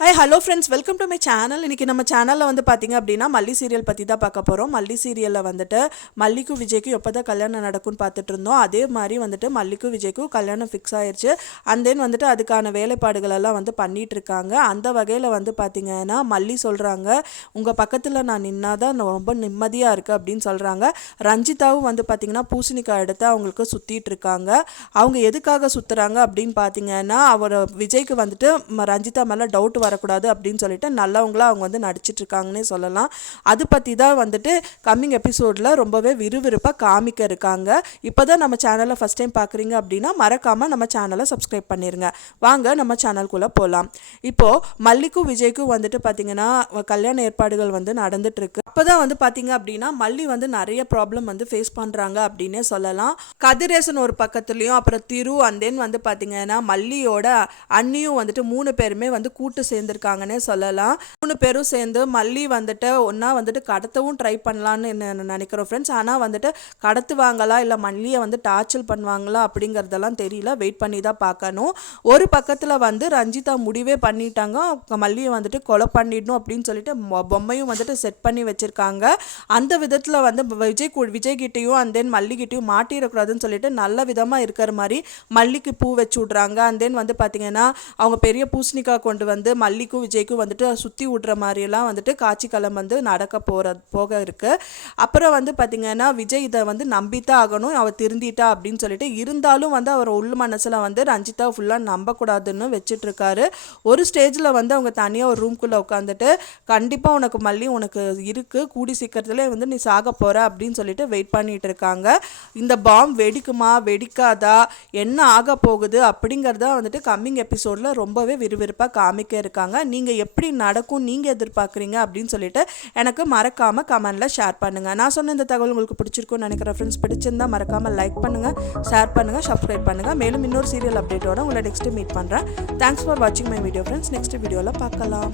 Hi hello friends, welcome to my channel. இன்றைக்கி நம்ம சேனலில் வந்து பார்த்திங்க அப்படின்னா மல்லி சீரியல் பற்றி தான் பார்க்க போகிறோம். மல்லி சீரியலில் வந்துட்டு மல்லிக்கும் விஜய்க்கும் எப்போ தான் கல்யாணம் நடக்கும்னு பார்த்துட்டு இருந்தோம். அதே மாதிரி வந்துட்டு மல்லிக்கும் விஜய்க்கும் கல்யாணம் ஃபிக்ஸ் ஆயிடுச்சு. அண்ட் தென் வந்துட்டு அதுக்கான வேலைப்பாடுகள் எல்லாம் வந்து பண்ணிகிட்டு இருக்காங்க. அந்த வகையில் வந்து பார்த்திங்கன்னா மல்லி சொல்கிறாங்க, உங்கள் பக்கத்தில் நான் நின்னாதான் ரொம்ப நிம்மதியாக இருக்குது அப்படின்னு சொல்கிறாங்க. ரஞ்சிதாவும் வந்து பார்த்திங்கன்னா பூசணிக்காய் எடுத்து அவங்களுக்கு சுற்றிட்டு இருக்காங்க. அவங்க எதுக்காக சுற்றுறாங்க அப்படின்னு பார்த்திங்கன்னா, அவர் விஜய்க்கு வந்துட்டு ரஞ்சிதா மேலே டவுட் வரக்கூடாது அப்படின்னு சொல்லிட்டு நல்லவங்களா அவங்க வந்து நடிச்சிட்டு இருக்காங்கன்னே சொல்லலாம். அது பற்றி தான் வந்துட்டு கம்மிங் எபிசோடில் ரொம்பவே விறுவிறுப்பாக காமிக்க இருக்காங்க. இப்போ தான் நம்ம சேனலை ஃபஸ்ட் டைம் பார்க்குறீங்க அப்படின்னா மறக்காமல் நம்ம சேனலை சப்ஸ்கிரைப் பண்ணிடுங்க. வாங்க நம்ம சேனலுக்குள்ளே போகலாம். இப்போது மல்லிக்கும் விஜய்க்கும் வந்துட்டு பார்த்திங்கன்னா கல்யாண ஏற்பாடுகள் வந்து நடந்துட்டு இருக்கு. அப்போ தான் வந்து பார்த்திங்க அப்படின்னா மல்லி வந்து நிறைய ப்ராப்ளம் வந்து ஃபேஸ் பண்ணுறாங்க அப்படின்னே சொல்லலாம். கதிரேசன் ஒரு பக்கத்துலேயும், அப்புறம் திரு அண்ட் தென் வந்து பார்த்திங்கன்னா மல்லியோட அண்ணியும் வந்துட்டு 3 பேருமே வந்து கூட்டு சேர்ந்துருக்காங்கன்னே சொல்லலாம். 3 பேரும் சேர்ந்து மல்லி வந்துட்டு ஒன்றா வந்துட்டு கடத்தவும் ட்ரை பண்ணலான்னு நினைக்கிறோம் ஃப்ரெண்ட்ஸ். ஆனால் வந்துட்டு கடத்துவாங்களா இல்லை மல்லியை வந்து டார்ச்சர் பண்ணுவாங்களா அப்படிங்கிறதெல்லாம் தெரியல. வெயிட் பண்ணி தான் பார்க்கணும். ஒரு பக்கத்தில் வந்து ரஞ்சிதா முடிவே பண்ணிட்டாங்க, மல்லியை வந்துட்டு கொலை பண்ணிடணும் அப்படின்னு சொல்லிட்டு பொம்மையும் வந்துட்டு செட் பண்ணி வச்சுருக்காங்க. அந்த விதத்தில் வந்து விஜய்கிட்டையும் அண்ட் தென் மல்லிகிட்டையும் மாட்டிடக்கூடாதுன்னு சொல்லிட்டு நல்ல விதமாக இருக்கிற மாதிரி மல்லிக்கு பூ வச்சு விட்றாங்க. அண்ட் தென் வந்து பார்த்திங்கன்னா அவங்க பெரிய பூசணிக்காய் கொண்டு வந்து மல்லிக்கும் விஜய்க்கும் வந்துட்டு சுற்றி விட்ற மாதிரியெல்லாம் வந்துட்டு காட்சிக்களம் வந்து போக இருக்குது. அப்புறம் வந்து பார்த்திங்கன்னா விஜய் இதை வந்து நம்பித்தான் ஆகணும், அவள் திருந்திட்டா அப்படின்னு சொல்லிட்டு. இருந்தாலும் வந்து அவர் உள் மனசில் வந்து ரஞ்சிதா ஃபுல்லாக நம்பக்கூடாதுன்னு வச்சுட்ருக்காரு. ஒரு ஸ்டேஜில் வந்து அவங்க தனியாக ஒரு ரூம்குள்ளே உட்காந்துட்டு கண்டிப்பாக உனக்கு மல்லி உனக்கு இருக்குது, கூடி சீக்கிரத்துலேயே வந்து நீ சாக போகிற அப்படின்னு சொல்லிட்டு வெயிட் பண்ணிகிட்டு இருக்காங்க. இந்த பாம் வெடிக்குமா வெடிக்காதா, என்ன ஆக போகுது அப்படிங்கிறத வந்துட்டு கம்மிங் எபிசோடில் ரொம்பவே விறுவிறுப்பாக காமிக்க இருக்காங்க. நீங்கள் எப்படி நடக்கும் நீங்கள் எதிர்பார்க்குறீங்க அப்படின்னு சொல்லிட்டு எனக்கு மறக்காமல் கமெண்டில் ஷேர் பண்ணுங்கள். நான் சொன்ன இந்த தகவல் உங்களுக்கு பிடிச்சிருக்கும்னு நினைக்கிற ஃப்ரெண்ட்ஸ், பிடிச்சிருந்தால் மறக்காமல் லைக் பண்ணுங்கள், ஷேர் பண்ணுங்கள், சப்ஸ்கிரைப் பண்ணுங்கள். மேலும் இன்னொரு சீரியல் அப்டேட்டோட உங்களை நெக்ஸ்ட்டு மீட் பண்ணுறேன். தேங்க்ஸ் ஃபார் வாட்சிங் மை வீடியோ ஃப்ரெண்ட்ஸ். நெக்ஸ்ட் வீடியோவில் பார்க்கலாம்.